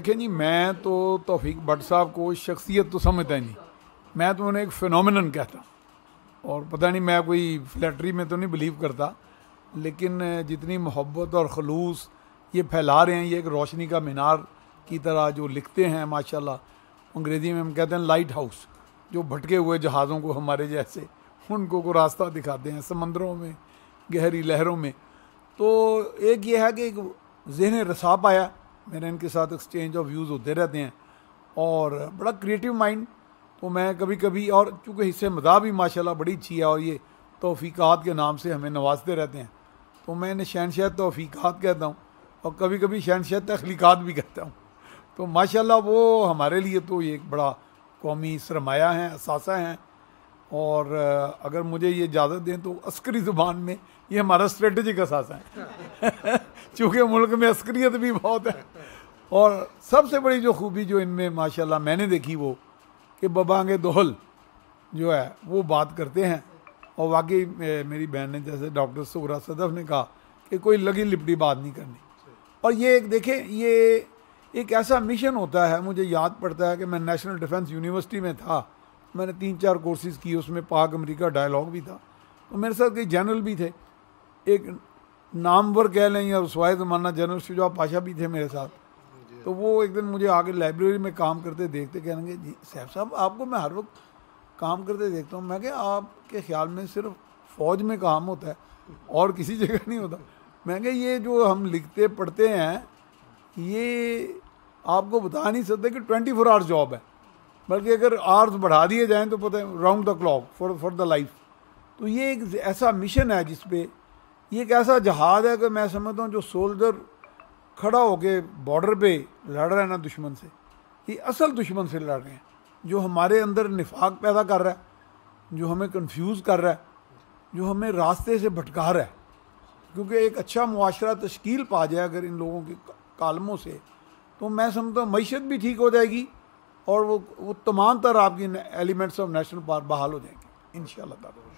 देखें जी, मैं तो तौफीक भट्ट साहब को शख्सियत तो समझता ही नहीं, मैं तो उन्हें एक फिनोमिनन कहता हूँ। और पता नहीं, मैं कोई फ्लैटरी में तो नहीं बिलीव करता, लेकिन जितनी मोहब्बत और खलूस ये फैला रहे हैं, ये एक रोशनी का मीनार की तरह जो लिखते हैं माशाल्लाह, अंग्रेज़ी में हम कहते हैं लाइट हाउस, जो भटके हुए जहाज़ों को हमारे जैसे उनको को रास्ता दिखाते हैं समंदरों में, गहरी लहरों में। तो एक ये है कि एक ज़हन रसाब आया, मेरे इनके साथ एक्सचेंज ऑफ व्यूज़ होते रहते हैं और बड़ा क्रिएटिव माइंड। तो मैं कभी कभी, और चूँकि हिस्से मज़ा भी माशाल्लाह बड़ी अच्छी है और ये तौफीक़ात के नाम से हमें नवाजते रहते हैं, तो मैं इन्हें शहनशाह तौफीक़ात कहता हूँ और कभी कभी शहनशाह तख्लीक़ात भी कहता हूँ। तो माशाल्लाह वो हमारे लिए तो ये एक बड़ा कौमी सरमाया है, असासा हैं। और अगर मुझे ये इजाज़त दें तो अस्करी ज़ुबान में ये हमारा स्ट्रेटजिक असासा है चूँकि मुल्क में अस्करियत भी बहुत है। और सबसे बड़ी जो खूबी जो इनमें माशाल्लाह मैंने देखी वो कि बबांगे दोहल जो है वो बात करते हैं। और वाकई मेरी बहन ने, जैसे डॉक्टर सुगरा सदफ ने कहा, कि कोई लगी लिपटी बात नहीं करनी। और ये एक देखें, ये एक ऐसा मिशन होता है, मुझे याद पड़ता है कि मैं नेशनल डिफेंस यूनिवर्सिटी में था, मैंने 3-4 कोर्सेज़ किए, उसमें पाक अमेरिका डायलॉग भी था, तो मेरे साथ कई जनरल भी थे, एक नामवर कह लें या रसवाए ज़माना जनरल शुजा पाशा भी थे मेरे साथ। तो वो एक दिन मुझे आगे लाइब्रेरी में काम करते देखते, कहेंगे जी सैफ साहब आपको मैं हर वक्त काम करते देखता हूँ। मैं क्या, आपके ख्याल में सिर्फ फ़ौज में काम होता है और किसी जगह नहीं होता? मैं क्या, ये जो हम लिखते पढ़ते हैं ये आपको बता नहीं सकते कि 24 आवर्स जॉब है, बल्कि अगर आवर्स बढ़ा दिए जाएँ तो पता है round the clock for the life. तो ये एक ऐसा मिशन है जिसपे ये एक ऐसा जहाज़ है कि मैं समझता हूँ जो सोल्जर खड़ा होके बॉर्डर पे लड़ रहा है ना दुश्मन से, ये असल दुश्मन से लड़ रहे हैं जो हमारे अंदर निफाक पैदा कर रहा है, जो हमें कंफ्यूज कर रहा है, जो हमें रास्ते से भटका रहा है। क्योंकि एक अच्छा मुआशरा तश्कील पा जाए अगर इन लोगों के कालमों से, तो मैं समझता हूँ मईशत भी ठीक हो जाएगी और वो तमाम तरह आपकी एलिमेंट्स ऑफ नेशनल पार्क बहाल हो जाएंगे इंशाअल्लाह ताला।